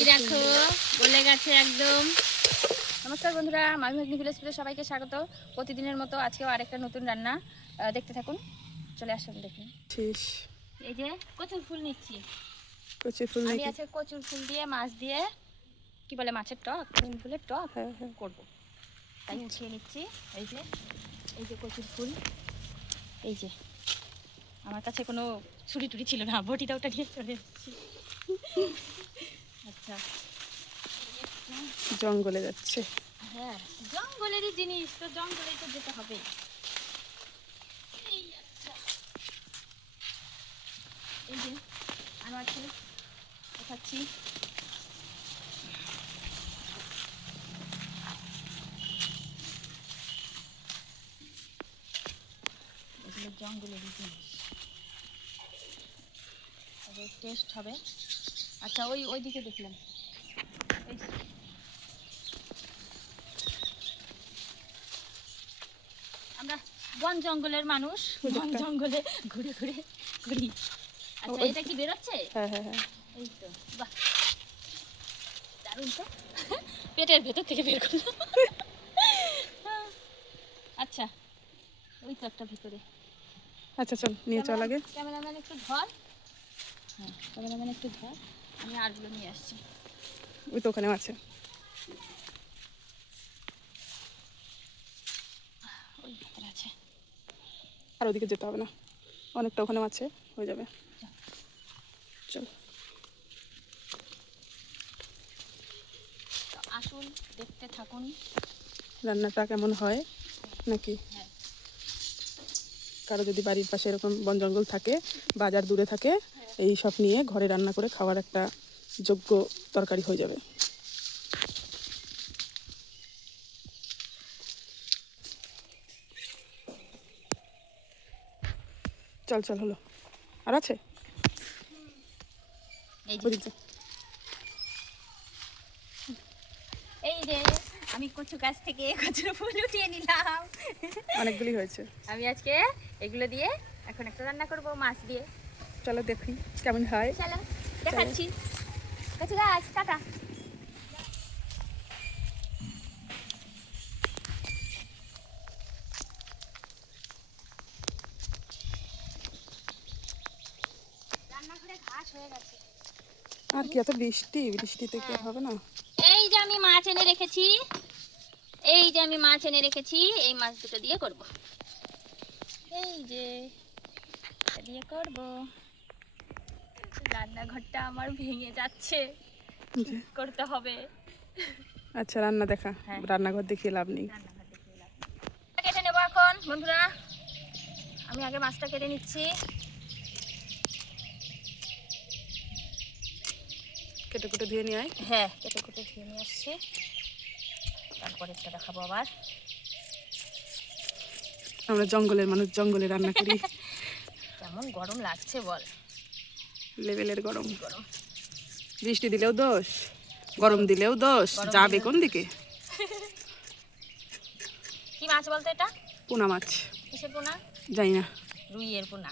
এই দেখো গলে গেছে একদম। নমস্কার বন্ধুরা মামি ভাগ্নি ভিলেজ ফুলে সবাইকে স্বাগত। প্রতিদিনের মতো আজকেও আরেকটা নতুন রান্না দেখতে থাকুন। চলে আসুন দেখুন। এই যে কচুর ফুল নিচ্ছি। কচি ফুল আমি আজকে কচুর ফুল দিয়ে মাছ দিয়ে কি বলে মাছের টক নিম ফুলের টক হ্যাঁ হ্যাঁ। করব। তাই উঠিয়ে নিচ্ছি। এই যে এই যে কচুর ফুল। এই যে আমার কাছে কোনো ছুরি টুরি ছিল না। বটিটা ওটা নিয়ে চলে এসেছি। আচ্ছা। জঙ্গলে যাচ্ছে। হ্যাঁ জঙ্গলেরই জিনিস তো জঙ্গলে তো যেতে হবে। এই আচ্ছা। যে আমি আছে দেখাচ্ছি। এগুলো জঙ্গলেরই জিনিস। টেস্ট হবে। আচ্ছা ওই ওই দিকে দেখলাম আমরা বন জঙ্গলের মানুষ বন জঙ্গলে ঘুরে ঘুরে ঘুরি। আচ্ছা এটা কি বেরোচ্ছে? হ্যাঁ হ্যাঁ হ্যাঁ। এই তো বাহ। দারুণ তো। পেটের ভেতর থেকে বের করলাম আচ্ছা ওই তো একটা ভিতরে। আচ্ছা চল নিয়ে চল আগে। ক্যামেরাম্যান একটু ধর। হ্যাঁ ক্যামেরাম্যান একটু ধর। আমি আরগুলো নিয়ে আসছি। ওই তো ওখানেও আছে। ওই ভিতরে আছে। আর ওদিকে যেতে হবে না। অনেকটা ওখানেও আছে হয়ে যাবে। চল। আসুন দেখতে থাকুন। রান্নাটা কেমন হয় নাকি? হ্যাঁ। কারও যদি বাড়ির পাশে এরকম বন জঙ্গল থাকে বাজার দূরে থাকে এই সব নিয়ে ঘরে রান্না করে খাওয়ার একটা যোগ্য তরকারি হয়ে যাবে। চল চল হলো। আর আছে? এই যে আমি কচু গাছ থেকে কচুর ফুল উঠিয়ে নিলাম। অনেকগুলি হয়েছে। আমি আজকে এগুলো দিয়ে এখন একটা রান্না করব মাছ দিয়ে। চলো দেখি কেমন হয়। চলো দেখাচ্ছি। গাছ টাটা। আর কি এত বৃষ্টি? বৃষ্টিতে কি হবে না? এই যে আমি মাছ এনে রেখেছি। এই যে আমি মাছ এনে রেখেছি এই মাছ দুটো দিয়ে করব। এই যে দিয়ে করব। রান্নাঘরটা আমার ভেঙে যাচ্ছে। জি। করতে হবে। আচ্ছা রান্না দেখা। হ্যাঁ। রান্নাঘর দেখিয়ে লাভ নেই। রান্নাঘর দেখিয়ে লাভ নেই। কেটে নেব এখন বন্ধুরা। আমি আগে মাছটা কেটে নিচ্ছি। কেটে কুটে ধুয়ে নিয়ে আয়। হ্যাঁ কেটে কুটে ধুয়ে নিয়ে আসছি। তারপরে একটা দেখাবো আবার। আমরা জঙ্গলের মানুষ জঙ্গলে রান্না করি। কেমন গরম লাগছে বল। লেভেলের গরম গরম। বৃষ্টি দিলেও দোষ গরম দিলেও দোষ। যাবে কোন দিকে? কি মাছ বলতো এটা? পোনা মাছ। কিসের পোনা? যাই না। রুইয়ের পোনা।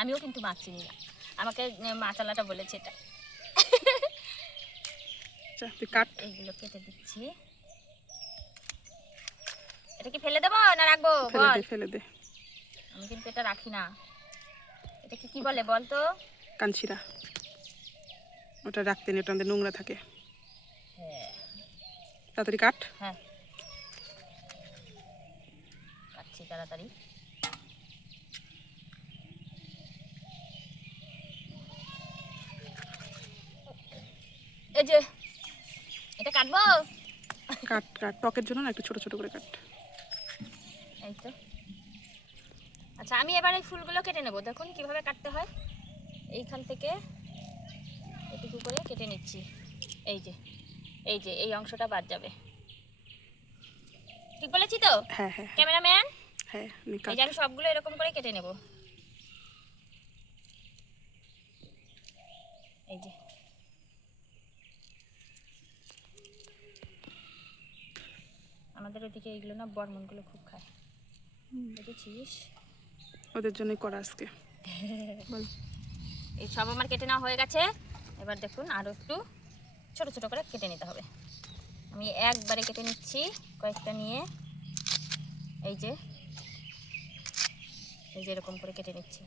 আমিও কিন্তু মাছ চিনি না। আমাকে মাছালাটা বলেছে এটা। আচ্ছা, কাট। এইগুলো কেটে দিচ্ছি। এটা কি ফেলে দেবো না রাখব? ফেলে দে ফেলে দে। আমি কিন্তু এটা রাখি না। এটাকে কি বলে বল তো? কাঞ্চিরা। ওটা রাখতে নেই ওটা আমাদের নোংরা থাকে। হ্যাঁ। তাড়াতাড়ি কাট। হ্যাঁ। কাটছি তাড়াতাড়ি। এই যে এটা কাটবো? কাট কাট। টকের জন্য না একটু ছোট ছোট করে কাট এই তো আচ্ছা আমি এবার এই ফুলগুলো কেটে নেব। দেখুন কীভাবে কাটতে হয়। এইখান থেকে এটুকু করে কেটে নিচ্ছি। এই যে এই যে এই অংশটা বাদ যাবে। ঠিক বলেছি তো? হ্যাঁ হ্যাঁ ক্যামেরাম্যান? হ্যাঁ এই যে আমি সবগুলো এরকম করে কেটে নেব। এই যে। আমাদের ওদিকে এইগুলো না বর্মনগুলো খুব খায়। বুঝেছিস? ওদের জন্যই করা আজকে। এই সব আমার কেটে নেওয়া হয়ে গেছে। এবার দেখুন আরও একটু ছোট ছোট করে কেটে নিতে হবে। আমি একবারে কেটে নিচ্ছি কয়েকটা নিয়ে। এই যে এই যে এরকম করে কেটে নিচ্ছি।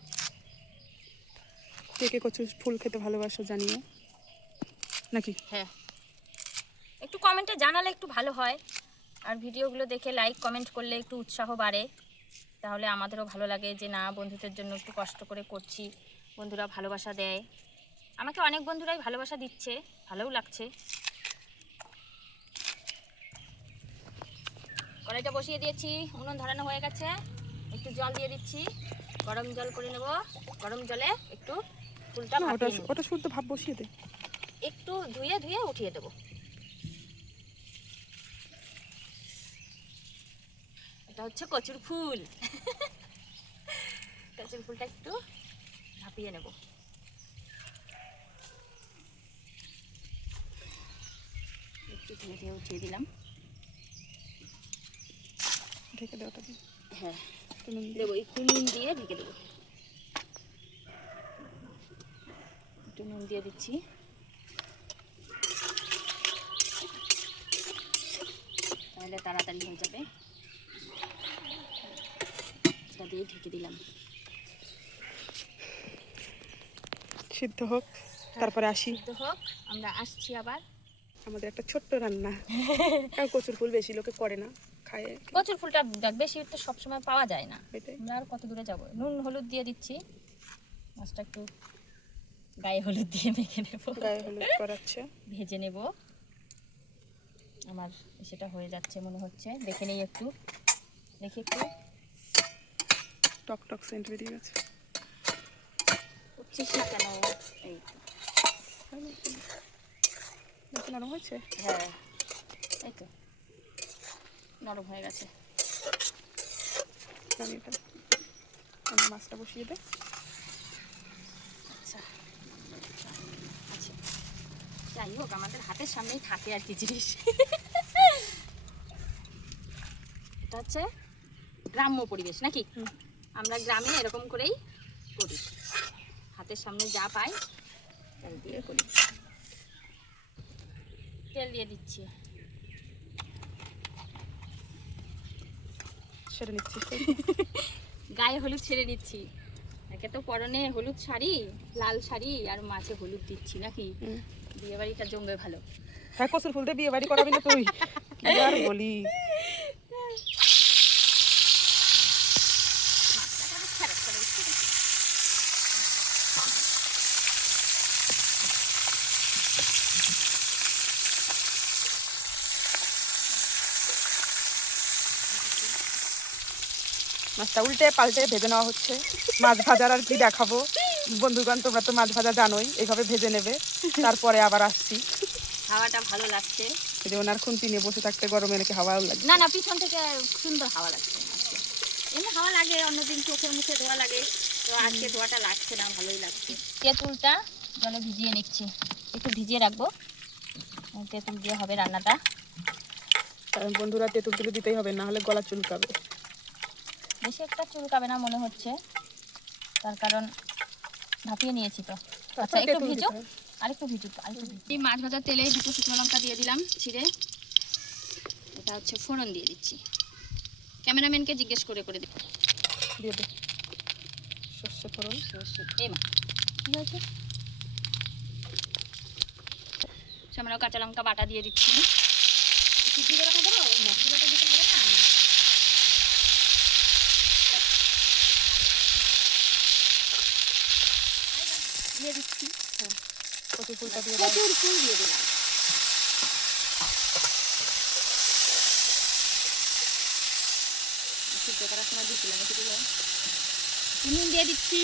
কে কে কচু ফুল খেতে ভালোবাসো জানিও। নাকি? হ্যাঁ। একটু কমেন্টে জানালে একটু ভালো হয়। আর ভিডিওগুলো দেখে লাইক কমেন্ট করলে একটু উৎসাহ বাড়ে। তাহলে আমাদেরও ভালো লাগে যে না বন্ধুদের জন্য একটু কষ্ট করে করছি বন্ধুরা ভালোবাসা দেয়। আমাকে অনেক বন্ধুরাই ভালোবাসা দিচ্ছে ভালোও লাগছে। কড়াইটা বসিয়ে দিয়েছি উনুন ধরানো হয়ে গেছে। একটু জল দিয়ে দিচ্ছি গরম জল করে নেব। গরম জলে একটু ফুলটা ওটা শুদ্ধ ভাব বসিয়ে দে। একটু ধুয়ে ধুয়ে উঠিয়ে দেবো। এটা হচ্ছে কচুর ফুল। কচুর ফুলটা একটু ভাপিয়ে নেব। একটু ধুয়ে ধুয়ে উঠিয়ে দিলাম। ঢেকে দেওয়াটা দিই হ্যাঁ দেবো একটু নুন দিয়ে ঢেকে দেবো। একটু নুন দিয়ে দিচ্ছি। তাহলে তাড়াতাড়ি হয়ে যাবে। এটা দিয়ে ঢেকে দিলাম। সিদ্ধ হোক তারপরে আসি। সিদ্ধ হোক আমরা আসছি আবার। আমাদের একটা ছোট্ট রান্না। কারণ কচুর ফুল বেশি লোকে করে না খায়। কচুর ফুলটা দেখ বেশি তো সবসময় পাওয়া যায় না। আমরা আর কত দূরে যাব? নুন হলুদ দিয়ে দিচ্ছি। মাছটা একটু গায়ে হলুদ দিয়ে মেখে নেব। গায়ে হলুদ করাচ্ছে। ভেজে নেব। আমার সেটা হয়ে যাচ্ছে মনে হচ্ছে। দেখে নেই একটু। দেখি একটু। টক টক সেন্ট বেরিয়ে গেছে। উঠছিস না কেন? এই। নরম হয়েছে? হ্যাঁ। এই তো। নরম হয়ে গেছে। আমি এটা আমি মাছটা বসিয়ে দে। আচ্ছা। আচ্ছা। যাই হোক আমাদের হাতের সামনেই থাকে আর কি জিনিস। এটা হচ্ছে গ্রাম্য পরিবেশ নাকি। আমরা গ্রামে এরকম করেই করি। হাতের সামনে যা পাই তাই দিয়ে করি। তেল দিয়ে দিচ্ছি। সেটা নিচ্ছি। গায়ে হলুদ ছেড়ে দিচ্ছি। একে তো পরনে হলুদ শাড়ি লাল শাড়ি আর মাছে হলুদ দিচ্ছি নাকি? বিয়ে বাড়িটা জমবে ভালো। হ্যাঁ কচুর ফুল দিয়ে বিয়ে বাড়ি করাবি না তুই। আর বলি মাছটাকে আবার ফেরত করে দিচ্ছি। মাছটা উল্টে পাল্টে ভেজে নেওয়া হচ্ছে। মাছ ভাজার আর কি দেখাবো? বন্ধুগণ তোমরা তো মাছ ভাজা জানোই এইভাবে ভেজে নেবে। তারপরে আবার আসছি। হাওয়াটা ভালো লাগছে। এই যে ওনার খুন্তি নিয়ে বসে থাকতে গরমে নাকি হাওয়াও লাগে না না পিছন থেকে সুন্দর হাওয়া লাগছে। এমনি হাওয়া লাগে অন্যদিন চোখে মুখে ধোয়া লাগে। তো আজকে ধোয়াটা লাগছে না ভালোই লাগছে। তেঁতুলটা জলে ভিজিয়ে নিচ্ছি। একটু ভিজিয়ে রাখব। তেঁতুল দিয়ে হবে রান্নাটা। কারণ বন্ধুরা তেঁতুল তুলে দিতেই হবে না হলে গলা চুলকাবে। বেশি একটা চুলকাবে না মনে হচ্ছে। তার কারণ ভাপিয়ে নিয়েছি তো। আচ্ছা একটু ভিজো। আরেকটু ভিজুক আরেকটু এই মাছ ভাজার তেলে দুটো শুকনো লঙ্কা দিয়ে দিলাম ছিঁড়ে। এটা হচ্ছে ফোড়ন দিয়ে দিচ্ছি। ক্যামেরাম্যানকে জিজ্ঞেস করে করে দিই দিয়ে দে। সর্ষে ফোড়ন। এই মা। কি হয়েছে? সামনে কাঁচা লঙ্কা বাটা দিয়ে দিচ্ছি। একটু জিরে বাটা দেবো জিরেটা দিতে হবে না দিয়ে দিচ্ছি কচুর ফুলটা দিয়ে দাও। ফুল দিয়ে দিলাম। সিদ্ধ করার সময় দিচ্ছিলাম একটু নুন দিয়ে দিচ্ছি।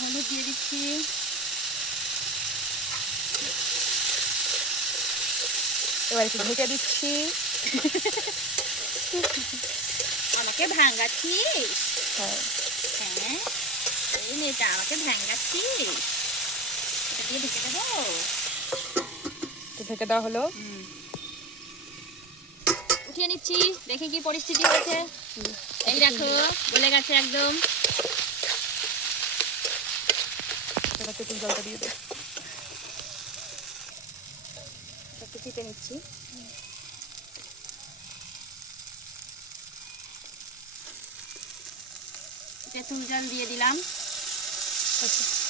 হলুদ দিয়ে দিচ্ছি। এবার একটু ঢেকে দিচ্ছি। আমাকে ভাঙাচ্ছিস? হ্যাঁ। হ্যাঁ এই মেয়েটা আমাকে ভাঙাচ্ছিস। দিয়ে ঢেকে দেবো তো ঢেকে দেওয়া হলো। উঠিয়ে নিচ্ছি দেখে কি পরিস্থিতি হয়েছে। এই দেখো বলে গেছে একদম। তেঁতুল জলটা দিয়ে দে। একটু চিপে নিচ্ছি। তেঁতুল জল দিয়ে দিলাম। আচ্ছা।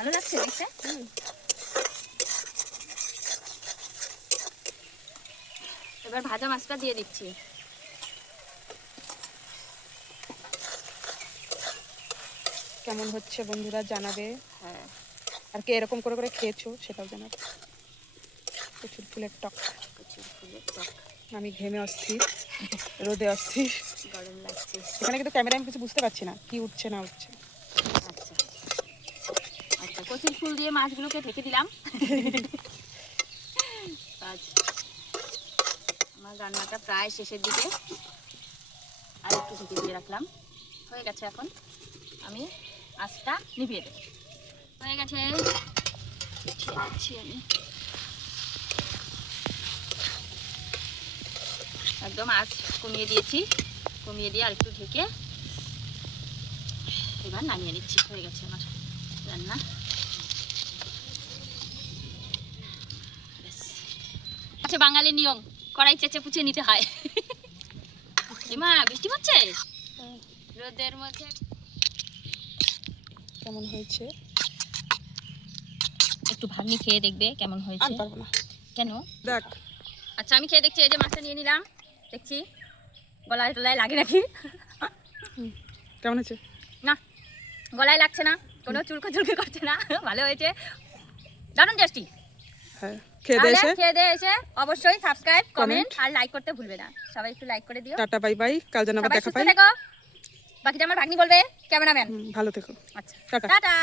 ভালো লাগছে দেখতে? এবার ভাজা মাছটা দিয়ে দিচ্ছি। কেমন হচ্ছে বন্ধুরা জানাবে? হ্যাঁ। আর কে এরকম করে করে খেয়েছো সেটাও জানাবে। প্রচুর ফুলের টক। প্রচুর ফুলের টক। আমি ঘেমে অস্থির রোদে অস্থির। গরম লাগছে। এখানে কিন্তু ক্যামেরায় আমি কিছু বুঝতে পারছি না কি উঠছে না উঠছে। কচুর ফুল দিয়ে মাছগুলোকে ঢেকে দিলাম। আমার রান্নাটা প্রায় শেষের দিকে। আর একটু ঢেকে দিয়ে রাখলাম। হয়ে গেছে এখন। আমি আঁচটা নিভিয়ে দেব। হয়ে গেছে। আমি। একদম আঁচ কমিয়ে দিয়েছি। কমিয়ে দিয়ে আর একটু ঢেকে এবার নামিয়ে নিচ্ছি। হয়ে গেছে আমার রান্না। আচ্ছা বাঙালির নিয়ম। কড়াই চেঁচে পুছে নিতে হয়। মা বৃষ্টি হচ্ছে? রোদের মধ্যে। কেমন হয়েছে? একটু ভাগ্নি খেয়ে দেখবে কেমন হয়েছে। কেন? দেখ। আচ্ছা আমি খেয়ে দেখছি এই যে মাছটা নিয়ে নিলাম। দেখছি। গলায় টলায় লাগে নাকি? কেমন হয়েছে? না গলায় লাগছে না। কোনো চুলকো চুলকো করছে না। ভালো হয়েছে। দারুণ টেস্টি হ্যাঁ। খেয়ে দিয়ে এসে খেয়ে দিয়ে এসে অবশ্যই সাবস্ক্রাইব কমেন্ট আর লাইক করতে ভুলবে না। সবাই একটু লাইক করে দিও। টাটা বাই বাই কাল যেন আবার দেখা পাই। বাকিটা আমার ভাগ্নি বলবে। ক্যামেরাম্যান। ভালো থেকো। আচ্ছা। টাটা। টাটা।